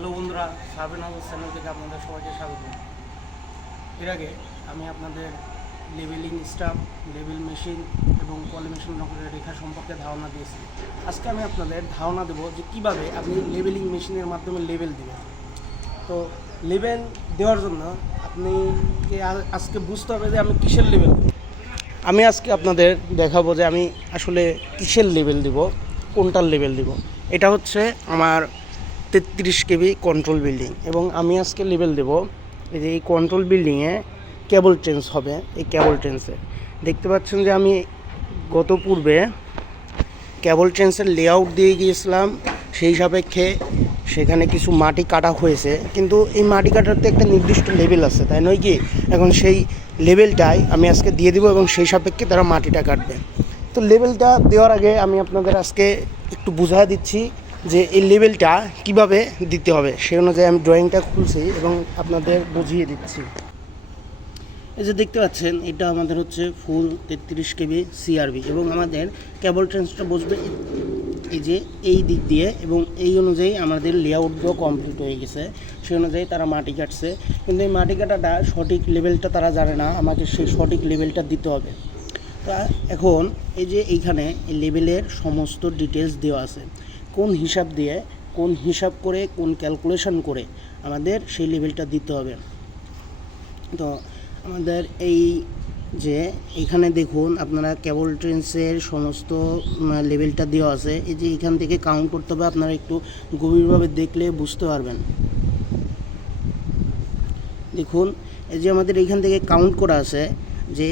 Hello বন্ধুরা, সাবেন house channel থেকে আপনাদের সবাইকে স্বাগত। এর আগে আমি আপনাদের লেবেলিং স্টাফ, লেবেল মেশিন এবং কলিমেশন নকলের রেখা সম্পর্কে ধারণা দিয়েছি। আজকে আমি আপনাদের ধারণা দেবো যে কীভাবে আপনি লেবেলিং মেশিনের মাধ্যমে লেবেল দেবেন। তো লেবেল দেওয়ার জন্য আপনি আজকে বুঝতে হবে যে আমি কিসের লেবেল দেব। আমি আজকে আপনাদের দেখাবো যে আমি আসলে কিসের লেবেল দিব, কোনটার লেবেল দিব। এটা হচ্ছে আমার 33 কেবি কন্ট্রোল বিল্ডিং এবং আমি আজকে লেবেল দেব এই যে এই কন্ট্রোল বিল্ডিংয়ে কেবল চেঞ্জ হবে। এই কেবল ট্রেন্সে দেখতে পাচ্ছেন যে আমি গত পূর্বে কেবল ট্রেন্সের লেআউট দিয়ে গিয়েছিলাম, সেই সাপেক্ষে সেখানে কিছু মাটি কাটা হয়েছে, কিন্তু এই মাটি কাটার তো একটা নির্দিষ্ট লেভেল আছে, তাই নয় কি? এখন সেই লেভেলটাই আমি আজকে দিয়ে দিব এবং সেই সাপেক্ষে তারা মাটিটা কাটবে। তো লেভেলটা দেওয়ার আগে আমি আপনাদের আজকে একটু বুঝিয়ে দিচ্ছি যে এই লেভেলটা কিভাবে দিতে হবে। সেই অনুযায়ী আমি ড্রয়িংটা খুলছি এবং আপনাদের বুঝিয়ে দিচ্ছি। এই যে দেখতে পাচ্ছেন, এটা আমাদের হচ্ছে ফুল 33 কেবি সিআরবি এবং আমাদের কেবল ট্রেন্সটা বসবে এই যে এই দিক দিয়ে এবং এই অনুযায়ী আমাদের লেআউটগুলো কমপ্লিট হয়ে গেছে। সেই অনুযায়ী তারা মাটি কাটছে, কিন্তু এই মাটি কাটাটা সঠিক লেভেলটা তারা জানে না, আমাকে সেই সঠিক লেভেলটা দিতে হবে। তো এখন এই যে এইখানে এই লেভেলের সমস্ত ডিটেলস দেওয়া আছে, কোন হিসাব দিয়ে, কোন হিসাব করে, কোন ক্যালকুলেশন করে আমাদের সেই লেভেলটা দিতে হবে। তো আমাদের এই যে এখানে দেখুন, আপনারা কেবল ট্রেন্সের সমস্ত লেভেলটা দেওয়া আছে। এই যে এখান থেকে কাউন্ট করতে হবে, আপনারা একটু গভীরভাবে দেখলে বুঝতে পারবেন। দেখুন, এই যে আমাদের এইখান থেকে কাউন্ট করা আছে যে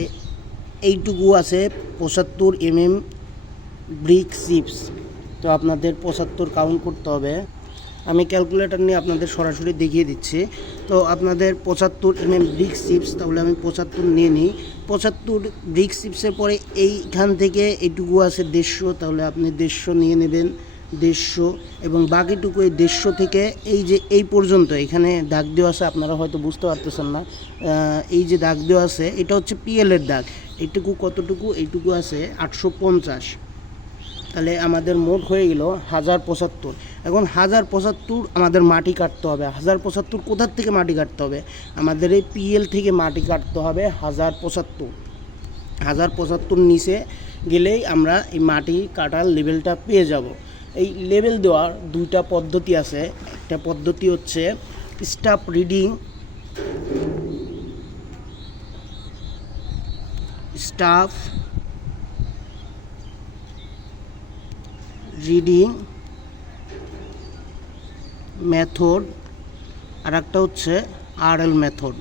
এইটুকু আছে 75 ব্রিক চিপস। তো আপনাদের 75 কাউন্ট করতে হবে। আমি ক্যালকুলেটর নিয়ে আপনাদের সরাসরি দেখিয়ে দিচ্ছি। তো আপনাদের 75 ব্রিক চিপস, তাহলে আমি 75 নিয়ে নিই। 75 ব্রিক চিপসের পরে এইখান থেকে এইটুকু আছে 150, তাহলে আপনি 150 নিয়ে নেবেন, 150 এবং বাকিটুকু এই 150 থেকে এই যে এই পর্যন্ত এখানে দাগ দেওয়া আছে, আপনারা হয়তো বুঝতে পারতেছেন না। এই যে দাগ দেওয়া আছে এটা হচ্ছে পিএলের দাগ। এইটুকু কতটুকু? এইটুকু আছে 850। তাহলে আমাদের মোট হয়ে গেল 1075। এখন 1075 আমাদের মাটি কাটতে হবে। 1075 কোথার থেকে মাটি কাটতে হবে? আমাদের এই পিএল থেকে মাটি কাটতে হবে 1075। 1075 নিচে গেলেই আমরা এই মাটি কাটার লেভেলটা পেয়ে যাব। এই লেভেল দেওয়ার দুইটা পদ্ধতি আছে। একটা পদ্ধতি হচ্ছে staff reading, staff reading method, আর একটা হচ্ছে আরএল মেথড।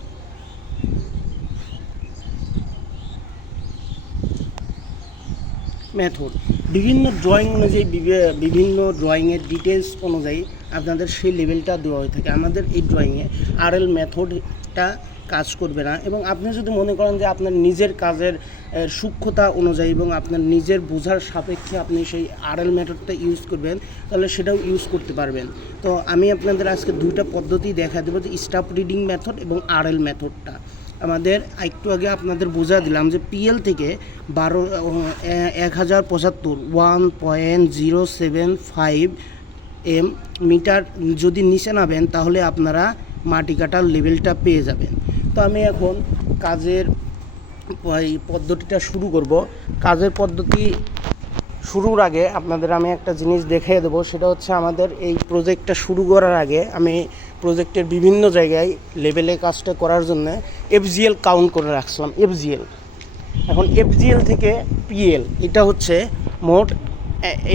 বিভিন্ন ড্রয়িং অনুযায়ী, বিভিন্ন ড্রয়িংয়ের ডিটেলস অনুযায়ী আপনাদের সেই লেভেলটা দেওয়া হয়ে থাকে। আমাদের এই ড্রয়িংয়ে আরএল মেথডটা কাজ করবে না, এবং আপনি যদি মনে করেন যে আপনার নিজের কাজের সূক্ষ্মতা অনুযায়ী এবং আপনার নিজের বোঝার সাপেক্ষে আপনি সেই আরএল মেথডটা ইউজ করবেন, তাহলে সেটাও ইউজ করতে পারবেন। তো আমি আপনাদের আজকে দুইটা পদ্ধতি দেখা দেবো, যে স্টাফ রিডিং মেথড এবং আরএল মেথডটা। আমাদের একটু আগে আপনাদের বোঝা দিলাম যে পিএল থেকে 1075 1.075 মিটার যদি নিচে নামেন, তাহলে আপনারা মাটি কাটার লেভেলটা পেয়ে যাবেন। তো আমি এখন কাজের পদ্ধতিটা শুরু করব। কাজের পদ্ধতি শুরুর আগে আপনাদের আমি একটা জিনিস দেখিয়ে দেবো, সেটা হচ্ছে আমাদের এই প্রজেক্টটা শুরু করার আগে আমি প্রজেক্টের বিভিন্ন জায়গায় লেভেলে কাজটা করার জন্য এফজিএল কাউন্ট করে রাখছিলাম। এখন এফজিএল থেকে পিএল, এটা হচ্ছে মোট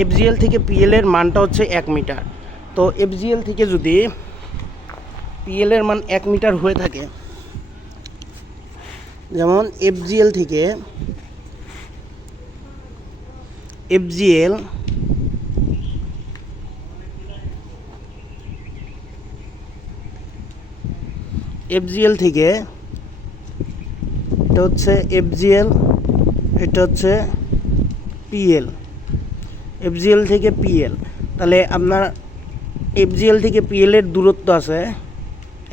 এফজিএল থেকে পিএলের মানটা হচ্ছে 1 মিটার। তো এফজিএল থেকে যদি পিএলের মান 1 মিটার হয়ে থাকে, যেমন এফজিএল থেকে এফজিএল থেকে এটা হচ্ছে এফজিএল, এটা হচ্ছে পিএল। এফজিএল থেকে পিএল, তাহলে আপনার এফজিএল থেকে পিএলের দূরত্ব আছে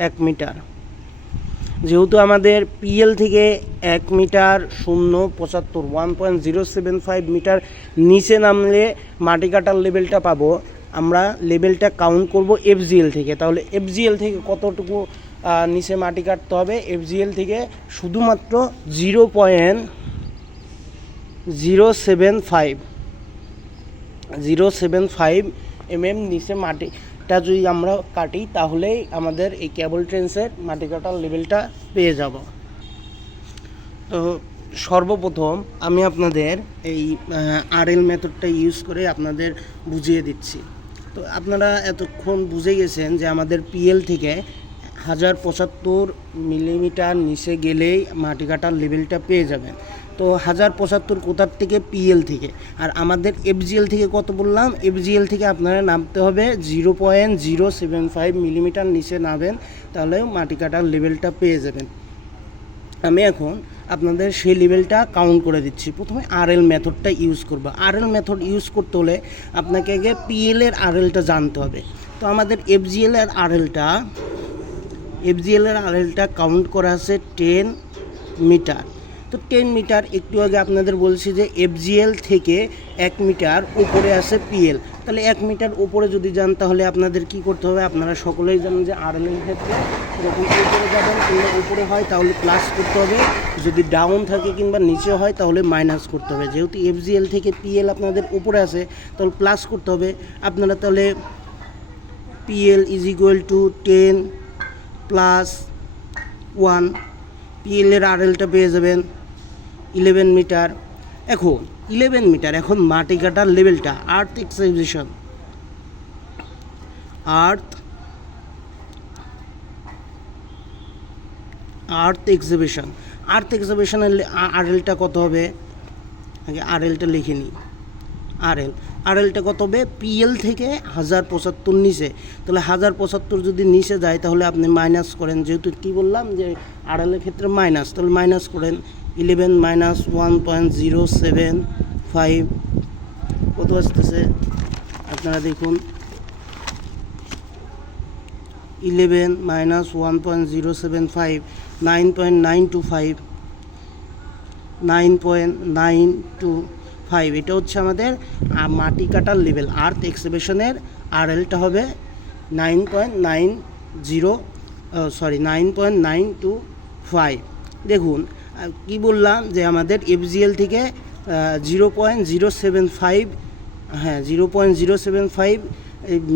1 মিটার। যেহেতু আমাদের পিএল থেকে 1 মিটার 1.075 মিটার নিচে নামলে মাটি কাটার লেভেলটা পাবো আমরা লেভেলটা কাউন্ট করব এফজিএল থেকে। তাহলে এফজিএল থেকে কতটুকু নিচে মাটি কাটতে হবে? এফজিএল থেকে শুধুমাত্র 0.075 নিচে মাটিটা যদি আমরা কাটি তাহলেই আমাদের এই কেবল ট্রেন্সের মাটি কাটার লেভেলটা পেয়ে যাব। তো সর্বপ্রথম আমি আপনাদের এই আরএল মেথডটা ইউজ করে আপনাদের বুঝিয়ে দিচ্ছি। তো আপনারা এতক্ষণ বুঝে গেছেন যে আমাদের পিএল থেকে 1075 মিলিমিটার নিচে গেলেই মাটি কাটার লেভেলটা পেয়ে যাবেন। তো 1075 কোথার থেকে? পিএল থেকে। আর আমাদের এফজিএল থেকে কত বললাম? এফজিএল থেকে আপনারা নামতে হবে 0.075 মিলিমিটার নিচে নামেন, তাহলে মাটি কাটার লেভেলটা পেয়ে যাবেন। আমি এখন আপনাদের সেই লেভেলটা কাউন্ট করে দিচ্ছি। প্রথমে আরএল মেথডটা ইউজ করব। আরএল মেথড ইউজ করতে হলে আপনাকে আগে পিএল এর আরএলটা জানতে হবে। তো আমাদের এফজিএল এর আরএলটা কাউন্ট করা আছে 10 মিটার। তো 10 মিটার একটু আগে আপনাদের বলছি যে এফজিএল থেকে 1 মিটার উপরে আছে পিএল। তাহলে 1 মিটার উপরে যদি যান তাহলে আপনাদের কি করতে হবে? আপনারা সকলেই জানেন যে আরএলের ক্ষেত্রে যখন উপরে যাবেন কিংবা উপরে হয় তাহলে প্লাস করতে হবে, যদি ডাউন থাকে কিংবা নিচে হয় তাহলে মাইনাস করতে হবে। যেহেতু এফজিএল থেকে পিএল আপনাদের উপরে আছে তাহলে প্লাস করতে হবে। আপনারা তাহলে PL is equal to 10 plus 1, PL এর আরএলটা পেয়ে যাবেন 11 মিটার। এখন 11 মিটার, এখন মাটি কাটার লেভেলটা আর্থ এক্সিবিশনের আরএলটা কত হবে? আগে আরএলটা লিখে নিই। আরএলটা কত হবে? পিএল থেকে 1075 নিচে। তাহলে 1075 যদি নিচে যায় তাহলে আপনি মাইনাস করেন, যেহেতু কী বললাম যে আরএলের ক্ষেত্রে মাইনাস, তাহলে মাইনাস করেন 11 মাইনাস 1.075 কত আসতেছে আপনারা দেখুন। 11 মাইনাস 1.075 9.925। এটা হচ্ছে আমাদের মাটি কাটার লেভেল। আর্থ এক্সিবিশনের আরএলটা হবে 9.925। দেখুন কি বললাম যে আমাদের এফজিএল থেকে 0.075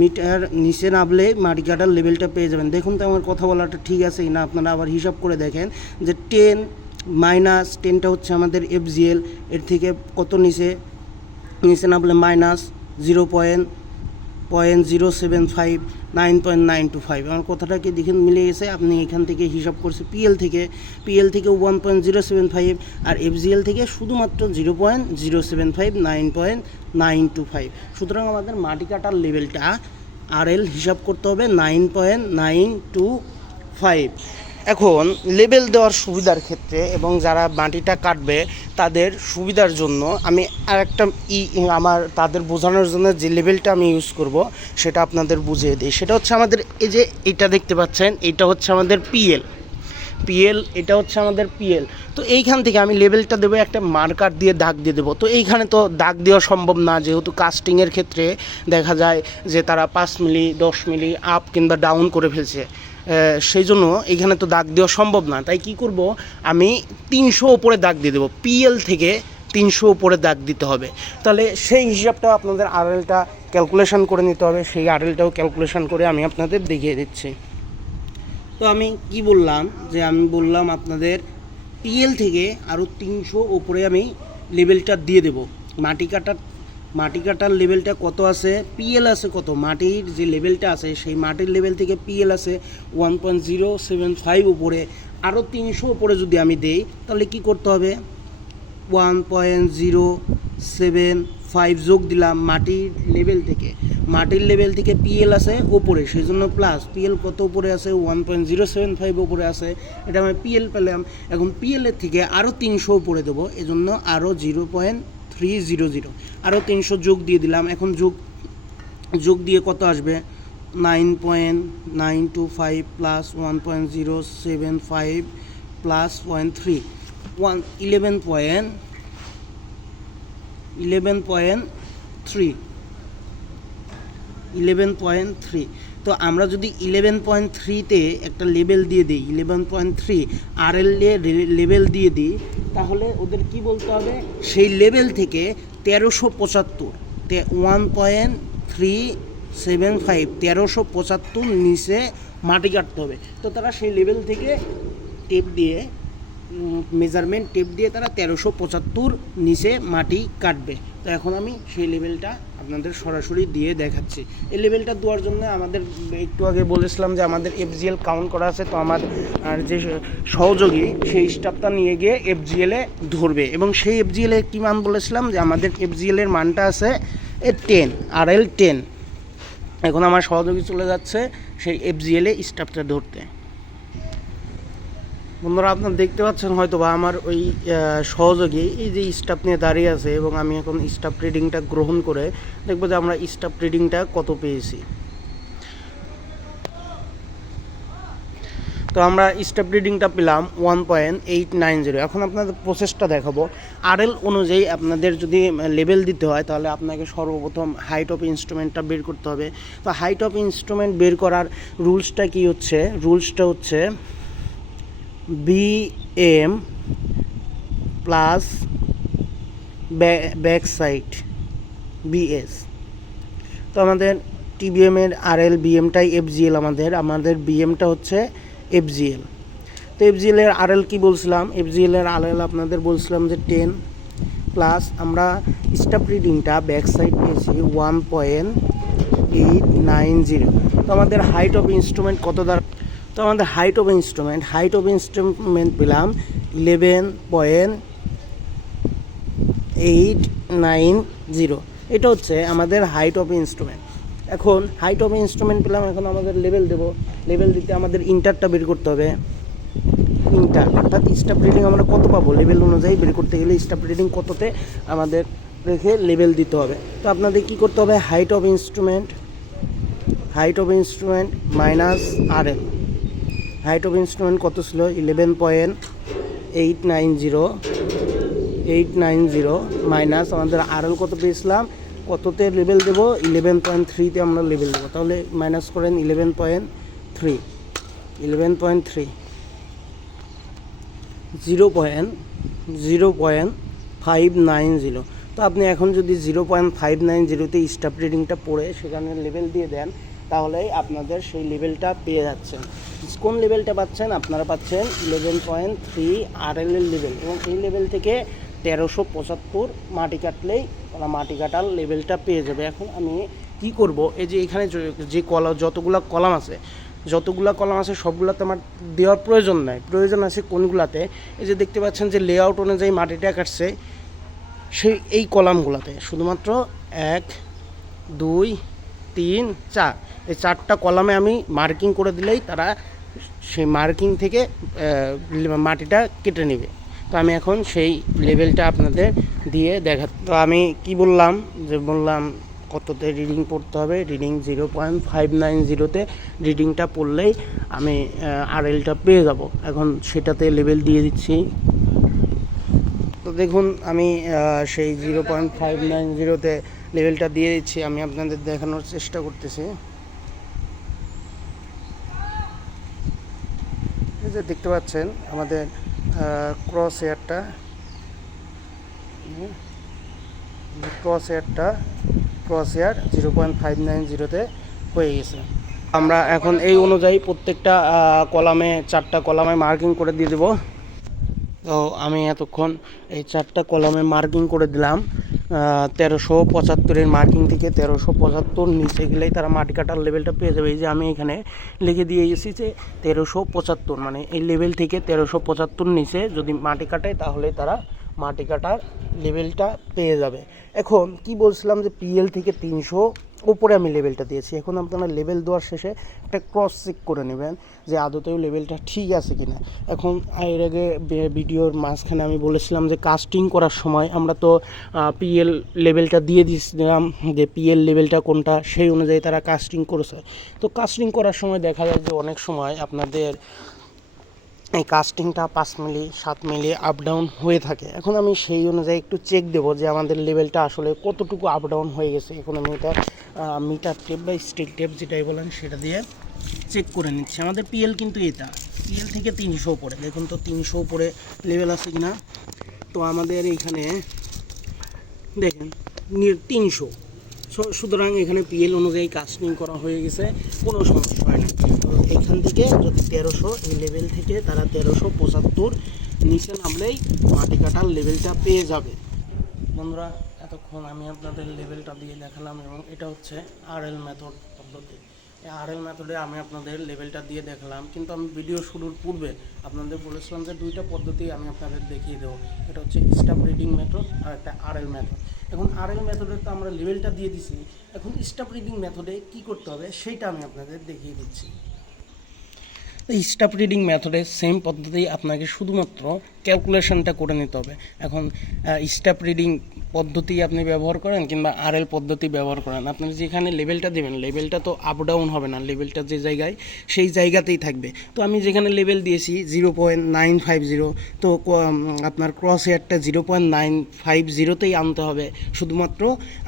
মিটার নিচে নামলে মাটি কাটার লেভেলটা পেয়ে যাবেন। দেখুন তো আমার কথা বলাটা ঠিক আছে না? আপনারা আবার হিসাব করে দেখেন যে 10 মাইনাস 10টা হচ্ছে আমাদের এফজিএল, এর থেকে কত নিচে নামলে মাইনাস 0.075 9.925। আমার কথাটা কি দেখেন মিলে গেছে? আপনি এখান থেকে হিসাব করছে পিএল থেকে 1.075 আর এফজিএল থেকে শুধুমাত্র 0.075 9.925। সুতরাং আমাদের মাটি কাটার লেভেলটা আরএল হিসাব করতে হবে 9.925। এখন লেবেল দেওয়ার সুবিধার ক্ষেত্রে এবং যারা মাটিটা কাটবে তাদের সুবিধার জন্য আমি আরেকটা তাদের বোঝানোর জন্য যে লেবেলটা আমি ইউজ করব সেটা আপনাদের বুঝিয়ে দিই। সেটা হচ্ছে আমাদের এই যে এটা দেখতে পাচ্ছেন, এটা হচ্ছে আমাদের পিএল, এটা হচ্ছে আমাদের পিএল। তো এইখান থেকে আমি লেবেলটা দেবো, একটা মার্কার দিয়ে দাগ দিয়ে দেবো। তো এইখানে তো দাগ দেওয়া সম্ভব না, যেহেতু কাস্টিংয়ের ক্ষেত্রে দেখা যায় যে তারা 5 মিলি 10 মিলি আপ কিংবা ডাউন করে ফেলছে, সেই জন্য এখানে তো দাগ দেওয়া সম্ভব না। তাই কি করব, আমি 300 ওপরে দাগ দিয়ে দেবো। পিএল থেকে 300 ওপরে দাগ দিতে হবে। তাহলে সেই হিসাবটাও আপনাদের আরএলটা ক্যালকুলেশন করে নিতে হবে। সেই আরএলটাও ক্যালকুলেশন করে আমি আপনাদের দেখিয়ে দিচ্ছি। তো আমি কি বললাম যে আমি বললাম আপনাদের পিএল থেকে আরও 300 ওপরে আমি লেভেলটা দিয়ে দেব। মাটি কাটার লেভেলটা কত আছে? পিএল আছে কত? মাটির যে লেভেলটা আছে সেই মাটির লেভেল থেকে পিএল আছে 1.075 উপরে। আরও 300 উপরে যদি আমি দেই তাহলে কি করতে হবে? 1.075 যোগ দিলাম মাটির লেভেল থেকে পিএল আছে ওপরে, সেই জন্য প্লাস। পিএল কত উপরে আছে? 1.075 উপরে আছে, এটা আমি পিএল পেলাম। এখন পিএল এর থেকে আরও 300 উপরে দেবো, এজন্য আরও 0.300 আরও 300 যোগ দিয়ে দিলাম। এখন যোগ দিয়ে কত আসবে? 9.925 প্লাস 1.075 প্লাস 0.3 11.3 11.3। তো আমরা যদি 11.3-তে একটা লেবেল দিয়ে দিই, 11.3 RL লেবেল দিয়ে দিই, তাহলে ওদের কি বলতে হবে, সেই লেবেল থেকে 1375 1.375 1375 নিচে মাটি কাটতে হবে। তো তারা সেই লেবেল থেকে টেপ দিয়ে মেজারমেন্ট টেপ দিয়ে তারা 1375 নিচে মাটি কাটবে। তো এখন আমি সেই লেভেলটা আপনাদের সরাসরি দিয়ে দেখাচ্ছি। এই লেভেলটা দেওয়ার জন্য আমাদের একটু আগে বলেছিলাম যে আমাদের FGL কাউন্ট করা আছে। তো আমার যে সহযোগী সেই স্টাফটা নিয়ে গিয়ে FGL-এ ধরবে, এবং সেই FGL-এ কী মান বলেছিলাম যে আমাদের FGL-এর মানটা আছে 10 RL 10। এখন আমার সহযোগী চলে যাচ্ছে সেই FGL-এ স্টাফটা ধরতে। বন্ধুরা, আপনারা দেখতে পাচ্ছেন হয়তো বা আমার ওই সহযোগী এই যে স্টাফ নিয়ে দাঁড়িয়ে আছে, এবং আমি এখন স্টাফ রিডিংটা গ্রহণ করে দেখবো যে আমরা স্টাফ রিডিংটা কত পেয়েছি। তো আমরা স্টাফ রিডিংটা পেলাম 1.890। এখন আপনাদের প্রসেসটা দেখাবো। RL অনুযায়ী আপনাদের যদি লেভেল দিতে হয় তাহলে আপনাকে সর্বপ্রথম হাইট অফ ইনস্ট্রুমেন্টটা বের করতে হবে। তো হাইট অফ ইনস্ট্রুমেন্ট বের করার রুলসটা কি হচ্ছে, রুলসটা হচ্ছে BM plus back side BS। তো আমাদের TBM-এর RL BM-টাই FGL, আমাদের BM-টা হচ্ছে FGL। তো FGL-এর RL কি বলছিলাম, FGL-এর RL আপনাদের বলছিলাম যে 10 প্লাস আমরা স্টাফ রিডিংটা ব্যাক সাইড পেয়েছি 1.890। তো আমাদের হাইট অফ ইনস্ট্রুমেন্ট কত দ্বারা, তো আমাদের হাইট অফ ইনস্ট্রুমেন্ট পেলাম 11.890। এটা হচ্ছে আমাদের হাইট অফ ইনস্ট্রুমেন্ট। এখন হাইট অফ ইনস্ট্রুমেন্ট পেলাম, এখন আমাদের লেভেল দেবো। লেভেল দিতে আমাদের ইন্টারটা বের করতে হবে। ইন্টার অর্থাৎ স্টাফ রিডিং আমরা কত পাবো লেভেল অনুযায়ী বের করতে গেলে স্টাফ রিডিং কততে আমাদের রেখে লেভেল দিতে হবে। তো আপনাদের কি করতে হবে, height of instrument minus RL। Height of instrument কত ছিল, 11.890 মাইনাস আমাদের RL কত পেয়েছিলাম, কততে লেভেল দেবো, 11.3-তে আমরা লেভেল দেবো। তাহলে মাইনাস করেন 11.3 0.590। তো আপনি এখন যদি 0.590-তে স্টাফ রিডিংটা পড়ে সেখানে লেভেল দিয়ে দেন, তাহলেই আপনাদের সেই লেভেলটা পেয়ে যাচ্ছেন। কোন লেভেলটা পাচ্ছেন, আপনারা পাচ্ছেন 11.3 RL-এর লেভেল, এবং এই লেভেল থেকে 1375 মাটি কাটলেই ওরা মাটি কাটার লেভেলটা পেয়ে যাবে। এখন আমি কি করব, এই যে এখানে যে যতগুলো কলাম আছে সবগুলোতে আমার দেওয়ার প্রয়োজন নাই, প্রয়োজন আছে কোনগুলাতে, এই যে দেখতে পাচ্ছেন যে লেআউট অনুযায়ী মাটিটা কাটছে সেই এই কলামগুলোতে, শুধুমাত্র 1 2 3 4 এই 4টা কলামে আমি মার্কিং করে দিলেই তারা সেই মার্কিং থেকে মাটিটা কেটে নেবে। তো আমি এখন সেই লেভেলটা আপনাদের দিয়ে তো আমি কি বললাম, কততে রিডিং পড়তে হবে, রিডিং 0.590-তে রিডিংটা পড়লেই আমি RL-টা পেয়ে যাব। এখন সেটাতে লেভেল দিয়ে দিচ্ছি। তো দেখুন আমি সেই 0.590-তে লেভেলটা দিয়ে দিচ্ছি, আমি আপনাদের দেখানোর চেষ্টা করতেছি। এই যে দেখতে পাচ্ছেন আমাদের ক্রস এয়ার 0.590-তে হয়ে গেছে। আমরা এখন এই অনুযায়ী প্রত্যেকটা কলামে 4টা কলামে মার্কিং করে দিয়ে দেবো। তো আমি এতক্ষণ এই 4টা কলামে মার্কিং করে দিলাম। 1375-এর মার্কিং থেকে 1375 নিচে গেলেই তারা মাটি কাটার লেভেলটা পেয়ে যাবে। এই যে আমি এখানে লিখে দিয়ে গেছি যে 1375, মানে এই লেভেল থেকে 1375 নিচে যদি মাটি কাটায় তাহলে তারা মাটি কাটার লেভেলটা পেয়ে যাবে। এখন কি বলছিলাম যে PL থেকে 300 উপরে আমি লেভেলটা দিয়েছি। এখন আপনারা লেভেল দেওয়ার শেষে একটা ক্রস চেক করে নেবেন যে আদতেও লেভেলটা ঠিক আছে কিনা। এখন এর আগে ভিডিওর মাঝখানে আমি বলেছিলাম যে কাস্টিং করার সময় আমরা তো PL লেভেলটা দিয়ে দিয়েছিলাম যে PL লেভেলটা কোনটা, সেই অনুযায়ী তারা কাস্টিং করেছে। তো কাস্টিং করার সময় দেখা যায় যে অনেক সময় আপনাদের এই কাস্টিংটা 5 মিলি 7 মিলি আপ ডাউন হয়ে থাকে। এখন আমি সেই অনুযায়ী একটু চেক দেবো যে আমাদের লেভেলটা আসলে কতটুকু আপ ডাউন হয়ে গেছে। এখন আমি এটা মিটার টেপ বা স্টিল টেপ যেটাই বলেন সেটা দিয়ে চেক করে নিচ্ছি। আমাদের পিএল কিন্তু এটা পিএল থেকে 300 উপরে, দেখুন তো 300 উপরে লেভেল আছে কিনা। তো আমাদের এইখানে দেখেন 300, সুতরাং এখানে পিএল অনুযায়ী কাস্টিং করা হয়ে গেছে, কোনো সমস্যা হয় না। তো এখান থেকে যদি 1300 এই লেভেল থেকে তারা 1375 নিচে নামলেই মাটি কাটার লেভেলটা পেয়ে যাবে। বন্ধুরা, এতক্ষণ আমি আপনাদের লেভেলটা দিয়ে দেখালাম এবং এটা হচ্ছে আরএল মেথড পদ্ধতি। এই আরএল মেথডে আমি আপনাদের লেভেলটা দিয়ে দেখালাম, কিন্তু আমি ভিডিও শুরুর পূর্বে আপনাদের বলেছিলাম যে 2টা পদ্ধতি আমি আপনাদের দেখিয়ে দেবো। এটা হচ্ছে স্টাফ রিডিং মেথড আর একটা আরএল মেথড। এখন আরএল মেথডে তো আমরা লেভেলটা দিয়ে দিছি, এখন স্টাফ রিডিং মেথডে কী করতে হবে সেইটা আমি আপনাদের দেখিয়ে দিচ্ছি। স্টাফ রিডিং মেথডে সেম পদ্ধতি, আপনাকে শুধুমাত্র ক্যালকুলেশনটা করে নিতে হবে। এখন স্টাফ রিডিং পদ্ধতি আপনি ব্যবহার করেন কিংবা আরএল পদ্ধতি ব্যবহার করেন, আপনি যেখানে লেভেলটা দেবেন লেভেলটা তো আপ ডাউন হবে না, লেভেলটা যে জায়গায় সেই জায়গাতেই থাকবে। তো আমি যেখানে লেভেল দিয়েছি 0.950, তো আপনার ক্রস হেয়ারটা 0.950তেই আনতে হবে। শুধুমাত্র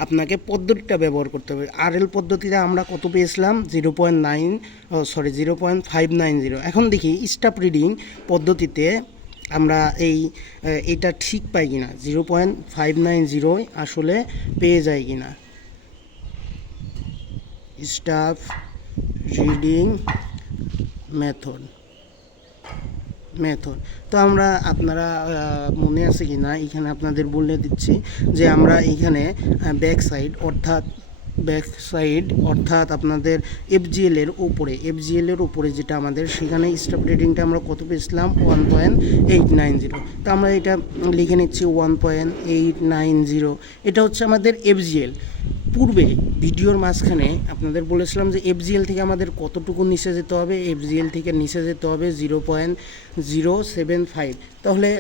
আপনাকে পদ্ধতিটা ব্যবহার করতে হবে। আরএল পদ্ধতিতে আমরা কত পেয়েছিলাম 0.590। এখন দেখি স্টাফ রিডিং পদ্ধতিতে আমরা এইটা ঠিক পাই কিনা, 0.590 আসলে পেয়ে যায় কিনা। স্টাফ রিডিং মেথড তো আপনারা মনে আছে কি না, এখানে আপনাদের বলে দিচ্ছি যে আমরা এইখানে ব্যাক সাইড অর্থাৎ আপনাদের এফজিএল এর উপরে যেটা আমাদের, সেখানে স্টাফ রিডিংটা আমরা কত পেয়েছিলাম 1.890। তো আমরা এটা লিখে নিচ্ছি 1.890। এটা হচ্ছে আমাদের এফজিএল। পূর্বে ভিডিওর মাঝখানে আপনাদের বলেছিলাম যে এফজিএল থেকে আমাদের কতটুকু নিচে যেতে হবে, এফজিএল থেকে নিচে যেতে হবে 0.075। তাহলে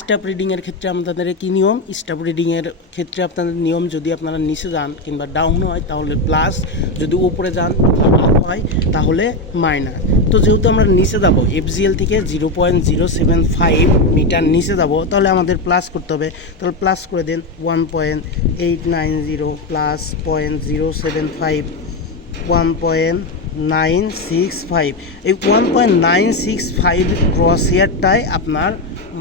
স্টাফ রিডিংয়ের ক্ষেত্রে আপনাদের কী নিয়ম, স্টাফ রিডিংয়ের ক্ষেত্রে আপনাদের নিয়ম, যদি আপনারা নিচে যান কিংবা ডাউন হয় তাহলে প্লাস, যদি উপরে যান আপ হয় তাহলে মাইনাস। তো যেহেতু আমরা নিচে যাব এফজিএল থেকে 0.075 মিটার নিচে যাব, তাহলে আমাদের প্লাস করতে হবে। তাহলে প্লাস করে দেন 1.890 প্লাস 0.075 1.965। এই 1.965 ক্রস হেয়ারটাই আপনার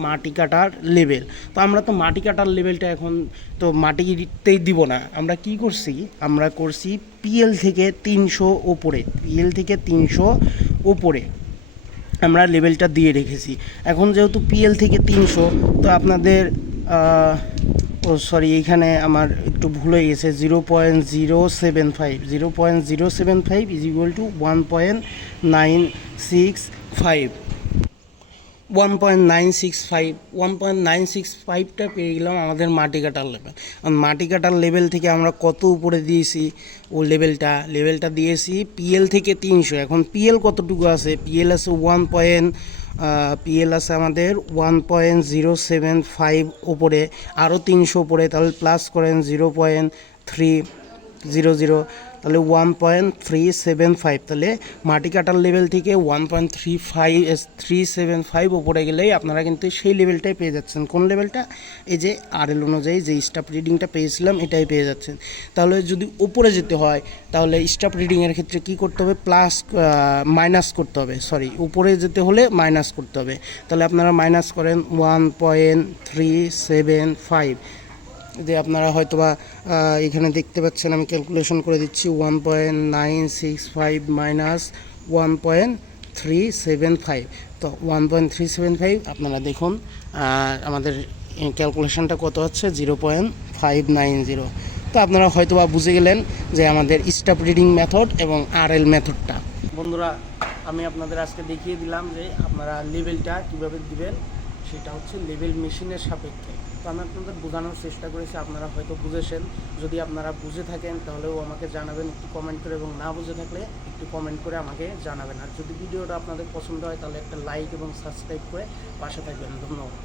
মাটি কাটার লেভেল। তো আমরা তো মাটি কাটার লেভেলটা এখন তো মাটিতেই দিব না, আমরা কি করছি, আমরা করছি পিএল থেকে 300 ওপরে আমরা লেভেলটা দিয়ে রেখেছি। এখন যেহেতু পিএল থেকে 300, তো আপনাদের এইখানে আমার একটু ভুল হয়ে গেছে, 0.075 ইজ ইকুয়াল টু 1.965টা পেয়ে গেলাম আমাদের মাটি কাটার লেভেল। মাটি কাটার লেভেল থেকে আমরা কত উপরে দিয়েছি, ও লেভেলটা দিয়েছি পিএল থেকে 300। এখন পিএল কতটুকু আছে, পিএল আছে আমাদের 1.075 উপরে, আরও 300 উপরে, তাহলে প্লাস করেন 0.300, তাহলে 1.375। তাহলে মাটি কাটার লেভেল থেকে 1.375 উপরে গেলেই আপনারা কিন্তু সেই লেভেলটাই পেয়ে যাচ্ছেন। কোন লেভেলটা, এই যে আরএল অনুযায়ী যে স্টাফ রিডিংটা পেয়েছিলাম এটাই পেয়ে যাচ্ছেন। তাহলে যদি উপরে যেতে হয় তাহলে স্টাফ রিডিংয়ের ক্ষেত্রে কি করতে হবে, মাইনাস করতে হবে, উপরে যেতে হলে মাইনাস করতে হবে। তাহলে আপনারা মাইনাস করেন 1.375, যে আপনারা হয়তোবা এখানে দেখতে পাচ্ছেন, আমি ক্যালকুলেশন করে দিচ্ছি 1.965 মাইনাস 1.375। তো 1.375 আপনারা দেখুন আমাদের ক্যালকুলেশনটা কত হচ্ছে 0.590। তো আপনারা হয়তোবা বুঝে গেলেন যে আমাদের স্টাফ রিডিং মেথড এবং আরএল মেথডটা। বন্ধুরা, আমি আপনাদের আজকে দেখিয়ে দিলাম যে আপনারা লেভেলটা কীভাবে দিবেন, সেটা হচ্ছে লেভেল মেশিনের সাপেক্ষে। তো আমি আপনাদের বোঝানোর চেষ্টা করেছি, আপনারা হয়তো বুঝেছেন। যদি আপনারা বুঝে থাকেন তাহলেও আমাকে জানাবেন একটু কমেন্ট করে, এবং না বুঝে থাকলে একটু কমেন্ট করে আমাকে জানাবেন। আর যদি ভিডিওটা আপনাদের পছন্দ হয় তাহলে একটা লাইক এবং সাবস্ক্রাইব করে পাশে থাকবেন। ধন্যবাদ।